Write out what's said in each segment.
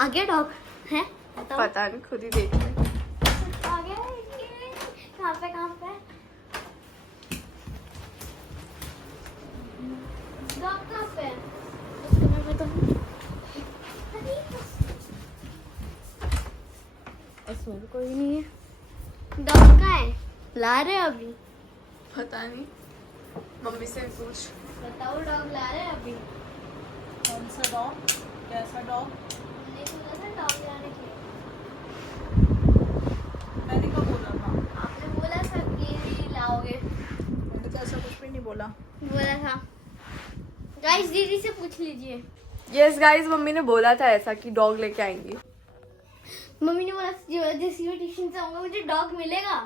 आ गया डॉग है? पता नहीं, खुद ही देख रहे। आ गया ये। कहाँ पे डॉग कहाँ पे है? उसको मैं बताऊँ। इसमें भी कोई नहीं है। डॉग कहाँ है? ला रहे हो अभी? पता नहीं, मम्मी से पूछ। बताओ, डॉग ला रहे हैं अभी? कौन सा डॉग? कैसा डॉग? मैंने बोला था डॉग लाने के लिए। मैंने कब बोला था? आपने बोला था कि लाओगे। मैंने तो ऐसा कुछ भी नहीं बोला। बोला था। गाइस दीदी से पूछ लीजिए। यस गाइस, मम्मी ने बोला था ऐसा कि डॉग लेके आएंगी। मम्मी ने बोला जैसे मैं ट्यूशन से आऊंगा मुझे डॉग मिलेगा।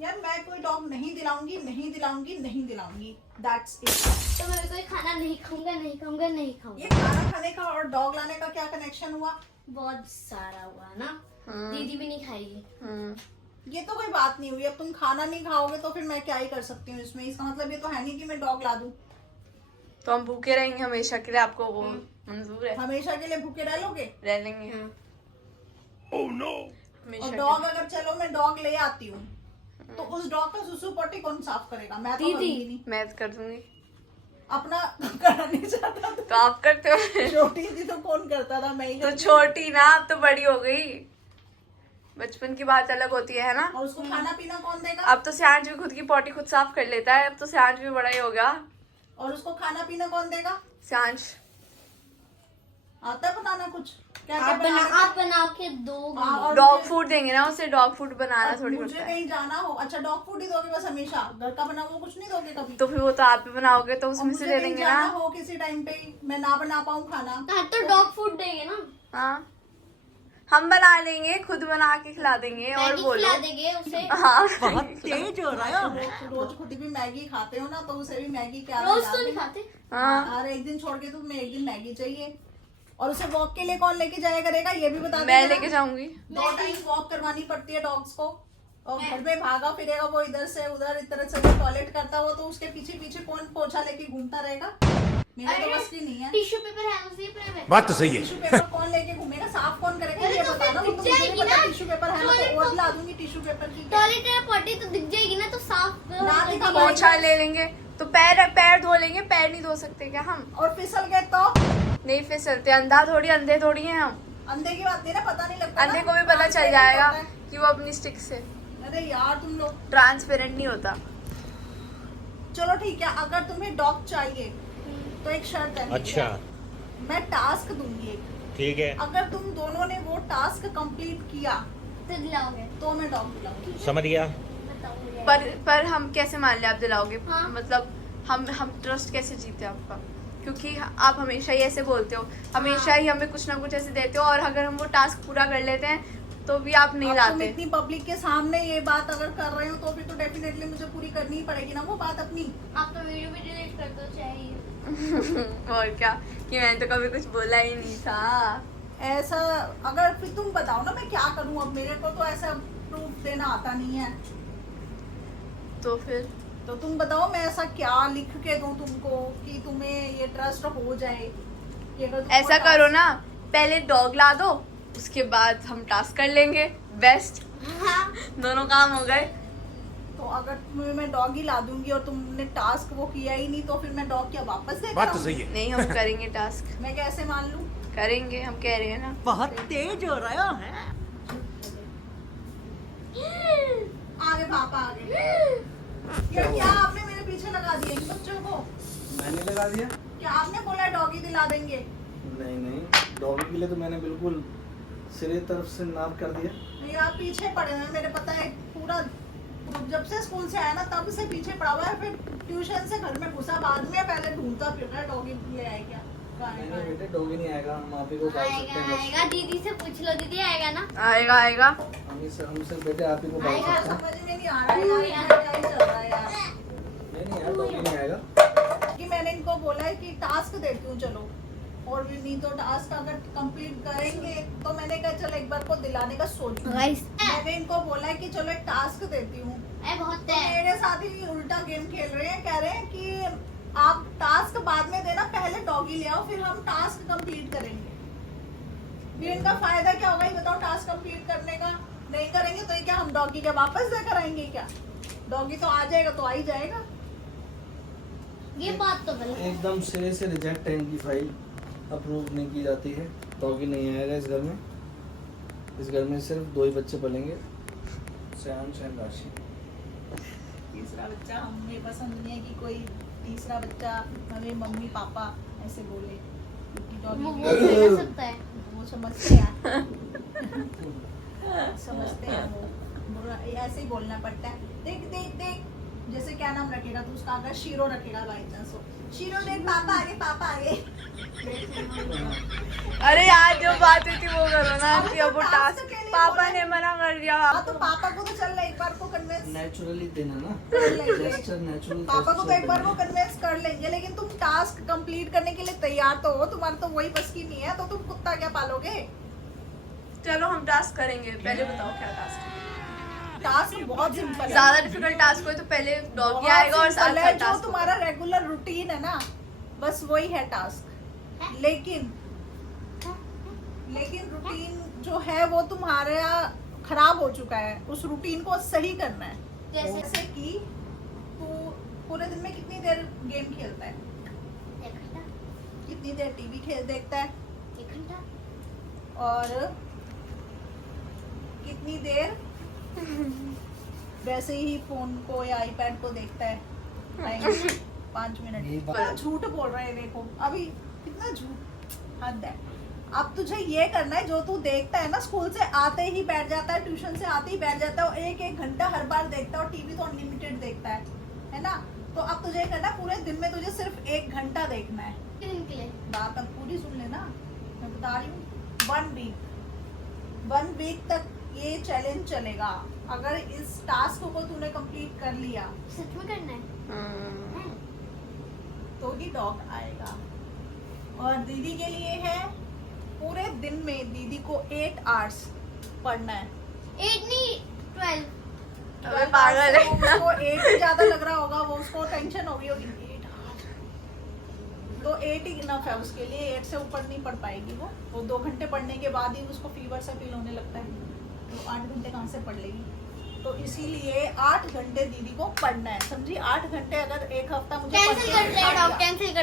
यार मैं कोई डॉग नहीं दिलाऊंगी, नहीं दिलाऊंगी, नहीं दिलाऊंगी। That's it. तो मैं कोई खाना नहीं खाऊंगा, नहीं खाऊंगा, नहीं खाऊंगा। ये खाना खाने का और डॉग लाने का क्या कनेक्शन हुआ? बहुत सारा हुआ ना। हाँ। दीदी भी नहीं खाएगी। ये तो कोई बात नहीं हुई। अब तुम खाना नहीं खाओगे तो फिर मैं क्या ही कर सकती हूँ इसमें। इसका मतलब ये तो है नहीं कि मैं डॉग ला दूं। तो हम भूखे रहेंगे हमेशा के लिए, आपको वो मंजूर है? हमेशा के लिए भूखे रह लोगे? रह लेंगे। और हमेशा डॉग के अगर चलो मैं डॉग ले आती हूँ तो उस डॉग का सुसु पोटी कौन साफ करेगा? मैं तो करूंगी नहीं। मैं कर दूंगी। अपना करना नहीं चाहता तो आप करते हो? छोटी थी तो कौन करता था? मैं ही तो करती। छोटी ना, अब तो बड़ी हो गई। बचपन की बात अलग होती है ना। और उसको खाना पीना कौन देगा? अब तो सियांश भी खुद की पोटी खुद साफ कर लेता है। अब तो सियांश भी बड़ा ही हो गया। और उसको खाना पीना कौन देगा? सियांश आता है बनाना कुछ? क्या क्या आप बना के दोगे। हाँ, और डॉग मुझे- फूड देंगे ना उसे। डॉग फूड बनाना और थोड़ी मुझे होता है। कहीं जाना हो, अच्छा डॉग फूड ही दोगे बस हमेशा? घर का बना हुआ कुछ नहीं दोगे कभी? तो फिर वो तो आप भी बनाओगे तो और उसमें से मुझे ले कहीं लेंगे जाना ना। हो किसी टाइम पे मैं ना बना पाऊँ खाना हाँ तो डॉग फूड देंगे ना। हाँ, हम बना लेंगे, खुद बना के खिला देंगे। और मैगी बोलो। खिला देंगे उसे। हाँ, तेज हो रहा है। रोज खुद भी मैगी खाते हो ना तो उसे भी मैगी क्या रोज तो नहीं खाते। हाँ। अरे एक दिन छोड़ के तुम्हें एक दिन मैगी चाहिए। और उसे वॉक के लिए कौन लेके जाया करेगा ये भी बता मैं देना। लेके जाऊंगी। 2 टाइम वॉक करवानी पड़ती है डॉग्स को। और घर में भागा फिरेगा वो इधर से उधर, इस तरह से टॉयलेट करता हो तो उसके पीछे पीछे कौन पोछा लेके घूमता रहेगा? मेरे तो बस की नहीं है। टिश्यू पेपर है उसी पे। बात तो सही है। टिश्यू पेपर कौन लेके घूमेगा? साफ कौन करेगा ये तो बताना। फिर वो तो दिख मुझे जाएगी नहीं पता ना। टिश्यू पेपर है ना तो और ला दूंगी टिश्यू पेपर की। टॉयलेट में पॉटी तो दिख जाएगी ना, तो साफ ना दिखा पोछा ले लेंगे तो पैर धो लेंगे। पैर नहीं धो सकते क्या हम? और फिसल गए तो? नहीं फिसलते। अंधे थोड़ी हैं हम। अंधे की बात नहीं ना, पता नहीं लगता अंधे ना। को भी पता चल Transparent जाएगा होता है। कि वो अपनी स्टिक से अरे यार तुम लोग। ट्रांसपेरेंट नहीं होता। चलो ठीक है, अगर तुम्हें डॉग चाहिए तो एक शर्त है मेरी। अच्छा मैं टास्क दूंगी एक। ठीक है, अगर तुम दोनों ने वो टास्क कंप्लीट किया तो दिलाओगे। तो मैं डॉग दिलाऊंगी। समझ गया। बताओ पर हम कैसे मान ले आप दिलाओगे? हाँ। मतलब हम ट्रस्ट कैसे जीते आपका? क्योंकि आप हमेशा ही ऐसे बोलते हो, हमेशा हाँ। ही हमें कुछ ना कुछ ऐसे देते हो। और अगर हम वो टास्क पूरा कर लेते हैं तो भी आप नहीं अब तुम लाते। इतनी पब्लिक के सामने ये बात अगर कर रहे हो तो फिर तो डेफिनेटली मुझे पूरी करनी ही पड़ेगी ना वो बात अपनी। आप तो वीडियो भी डिलीट कर दो चाहिए। और क्या कि मैंने तो कभी कुछ बोला ही नहीं था। ऐसा अगर फिर तुम बताओ ना मैं क्या करूं? अब मेरे को तो ऐसा प्रूफ देना आता नहीं है। तो फिर तो तुम बताओ मैं ऐसा क्या लिख के दूं तुमको कि तुम्हें ये ट्रस्ट हो जाए कि अगर तुमको ऐसा करो ना, पहले डॉग ला दो, उसके बाद हम टास्क कर लेंगे। बेस्ट। दोनों काम हो गए। तो अगर तुम्हें मैं डॉग ही ला दूंगी और तुमने टास्क वो किया ही नहीं तो फिर मैं डॉग क्या वापस दे बात तो सही है। नहीं, हम करेंगे टास्क। मैं कैसे मान लूं? करेंगे, हम कह रहे हैं ना। बहुत तेज हो रहा है। आगे पापा आगे। ये क्या आपने मेरे पीछे लगा दिए इन बच्चों को? मैंने लगा दिया? क्या आपने बोला डॉगी दिला देंगे? नहीं नहीं, डॉगी के लिए तो मैंने बिल्कुल सिरे तरफ से नाप कर दिया। नहीं आप पीछे पड़े हैं, मेरे पता है पूरा जब से स्कूल से आया ना तब से पीछे पड़ा हुआ है। फिर ट्यूशन से घर में घुसा बाद में, पहले ढूंढता फिर रहा है डॉगी ले आए क्या? कहाँ है, नहीं कहाँ है? बेटे, डॉगी नहीं आएगा। हम आप ही को पाल सकते आएगा हैं आएगा, दीदी से पूछ लो। दीदी आएगा ना? आएगा आएगा। बस। हम सिर्फ बेटे आप ही को पाल आएगा। सकते हैं। समझ में नहीं आ रहा है यार क्या ही चल रहा है यार। नहीं यार, डॉगी नहीं आएगा। कि मैंने इनको बोला है कि टास्क देती हूँ चलो, और भी नहीं तो टास्क अगर कंप्लीट करेंगे तो मैंने कहा चलो एक बार को दिलाने का सोचूं। मैंने इनको बोला है कि चलो एक टास्क देती हूँ। बहुत तो मेरे साथ ही उल्टा गेम खेल रहे हैं, कह रहे हैं कि आप टास्क बाद में देना, पहले डॉगी ले आओ फिर हम टास्क कंप्लीट करेंगे। फिर इनका फायदा क्या होगा ये बताओ टास्क कंप्लीट करने का? नहीं करेंगे तो ये क्या हम डॉगी के वापस लेकर आएंगे क्या? डॉगी तो आ जाएगा तो आ ही जाएगा। ये बात तो गलत है। एकदम सिरे से रिजेक्ट है, इनकी फाइल अप्रूव नहीं की जाती है। डॉगी नहीं आएगा इस घर में। इस घर में सिर्फ 2 ही बच्चे पलेंगे, श्याम एंड राशि। तीसरा बच्चा हमें पसंद नहीं है कि कोई तीसरा बच्चा हमें मम्मी पापा ऐसे बोले, क्योंकि वो डॉगी बोल नहीं सकता है। वो समझते हैं समझते हैं वो ऐसे ही बोलना पड़ता है। देख देख देख, जैसे क्या नाम रखेगा तू उसका? अगर शीरो रखेगा बाई चांस हो, शीरो देख पापा आगे पापा आगे। अरे यार जो बात हुई थी वो करो ना अरे कि तो अब वो task टास्क के लिए पापा बोला। ने मना कर दिया। हाँ तो पापा को तो चल रहा एक बार को कन्विंस नेचुरली देना ना, कर लेंगे। Gesture natural. पापा को तो एक बार वो कन्विंस कर लेंगे, लेकिन तुम टास्क कंप्लीट करने के लिए तैयार तो हो, तुम्हारा तो वही बस की नहीं है, तो तुम कुत्ता क्या पालोगे? चलो हम टास्क करेंगे, पहले बताओ क्या टास्क है। टास्क बहुत सिंपल है। ज्यादा डिफिकल्ट टास्क हो तो पहले डॉगी बहुत आएगा और simple साथ है, साथ जो टास्क तुम्हारा रेगुलर रूटीन है ना, बस वही है टास्क। लेकिन रूटीन जो है वो तुम्हारा खराब हो चुका है, उस रूटीन को सही करना है। जैसे कि तू पूरे दिन में कितनी देर गेम खेलता है, एक घंटा, कितनी देर टीवी खेल देखता है, एक घंटा, और कितनी देर वैसे ही फोन को या आईपैड को देखता है? 5 ये मिनट। बात- बड़ा झूठ बोल रहे हैं, देखो अभी कितना झूठ, हद है। अब तुझे ये करना है, जो तू देखता है ना, स्कूल से आते ही बैठ जाता है, ट्यूशन से आते ही बैठ जाता है, और 1-1 घंटा हर बार देखता है, और टीवी तो अनलिमिटेड देखता है ना? तो अब तुझे करना है, पूरे दिन में तुझे सिर्फ 1 घंटा देखना है। दिन के लिए बात अब पूरी सुन लेना, मैं बता रही हूँ। 1 वीक तक ये चैलेंज चलेगा। अगर इस टास्क को तूने कंप्लीट कर लिया सच में करना है। तो ही डॉग आएगा। और दीदी के लिए है, पूरे दिन में दीदी को 8 आवर्स पढ़ना है। 8 नहीं 12। अबे पागल है। उसको 8 से ज्यादा लग रहा होगा, वो उसको टेंशन हो गई होगी। 8 आवर्स तो 8 ही इनफ है उसके लिए, 8 से ऊपर नहीं पढ़ पाएगी वो 2 घंटे पढ़ने के बाद ही उसको फीवर सा फील होने लगता है, तो 8 घंटे कहाँ से पढ़ लेगी? तो इसीलिए 8 घंटे दीदी को पढ़ना है, समझी? 8 घंटे अगर एक हफ्ता मुझे कैंसिल पढ़ के करते हैं दिखा डॉग, दिया। कैंसिल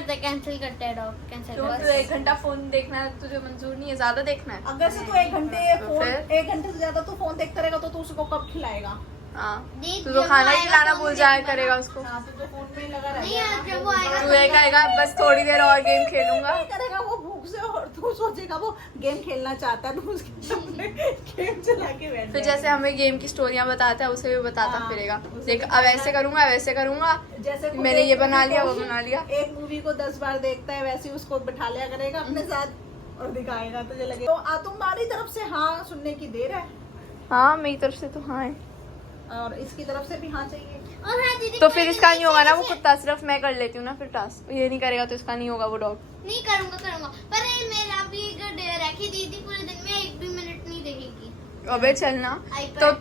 करते हैं डॉग, कैंसिल तो करते हैं। 1 घंटा फोन देखना है तुझे मंजूर नहीं है, ज्यादा देखना है। अगर से तू 1 घंटे तो फोन, फिर? 1 घंटे से ज्यादा तू फोन देखता रहेगा तो तू उसको कब खिलाएगा? हाँ नहीं, तू तो जब खाना वो ही खिलाना आएगा तो भूल हम जाया देखना करेगा ना। उसको। हाँ तो फोन में ही लगा रह नहीं, जाएगा। जब वो आएगा तू ये कहेगा बस थोड़ी देर और गेम खेलूंगा। नहीं करेगा वो भूख से, और तू सोचेगा वो गेम खेलना चाहता है, तो उसके सामने गेम चला के बैठ फिर जाएगा। जैसे हमें गेम की स्टोरियां बताता है उसे भी बताता हाँ, फिरेगा, उसे देख बताना। अब ऐसे करूंगा वैसे करूंगा, जैसे खुद मैंने एक ये बना movie लिया को- वो बना लिया। एक मूवी को 10 बार देखता है, वैसे ही उसको बिठा लिया करेगा अपने साथ और दिखाएगा, तुझे लगेगा। तो तुम्हारी तरफ से हाँ सुनने की देर है, हाँ मेरी तरफ से तो हाँ है। और इसकी तरफ से भी हाँ चाहिए। और हाँ दीदी, तो पूरे फिर दिन इसका में नहीं होगा ना वो ऐसे- कुत्ता, सिर्फ मैं कर लेती हूँ ना फिर टास्क, ये नहीं करेगा तो इसका नहीं होगा वो डॉग। नहीं करूंगा, पर ये मेरा भी एक डेयर है कि दीदी पूरे दिन में 1 भी मिनट नहीं देखेगी अबे चलना। iPad। तो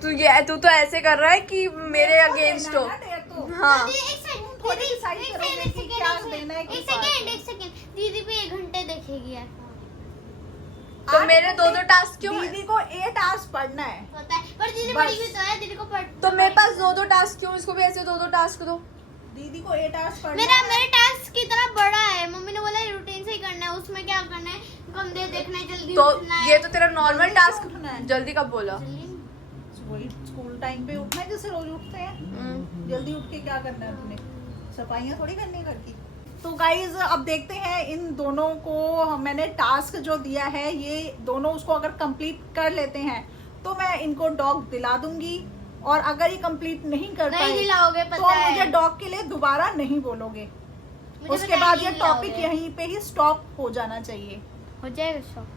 तू तो ऐसे कर रहा है कि मेरे देखो अगेंस्ट देना हो। है ना डेढ़ तो। हाँ दीदी, एक सेकंड, थोड़ी दीदी, decide एक करोगे सेकंड, कि एक क्या सेकंड, देना है, एक किस सेकंड, बात एक सेकंड, दीदी भी 1 घंटे देखेगी यार। तो 8 मेरे 2-2 घंटे टास्क क्यों है? दीदी को 8 आवर्स पढ़ना है। पता है, पर दीदी बस। बड़ी भी तो है, दीदी को पढ़। तो मेरे पास 2-2 टास्क क्यों? इसको भी ऐसे 2-2 टास्क दो। दीदी को 8 आवर्स पढ़ना मेरा है। मेरे टास्क की तरह बड़ा है, मम्मी ने बोला रूटीन से ही करना है, उसमें क्या करना है, कम देर देखना है, जल्दी तो उठना है। ये तो तेरा नॉर्मल जल्दी टास्क। उठना है। जल्दी कब बोला? वही स्कूल टाइम पे उठना है जैसे रोज उठते हैं। जल्दी उठ के क्या करना है तुमने? सफाइयाँ थोड़ी करनी है घर की। तो गाइज अब देखते हैं इन दोनों को, मैंने टास्क जो दिया है ये दोनों उसको अगर कंप्लीट कर लेते हैं तो मैं इनको डॉग दिला दूंगी, और अगर ये कंप्लीट नहीं कर नहीं पाए दिलाओगे, तो पता है। मुझे डॉग के लिए दोबारा नहीं बोलोगे। मुझे उसके पता है, बाद नहीं ये टॉपिक दिलाओगे। यहीं पे ही स्टॉप हो जाना चाहिए। हो जाएगा सब।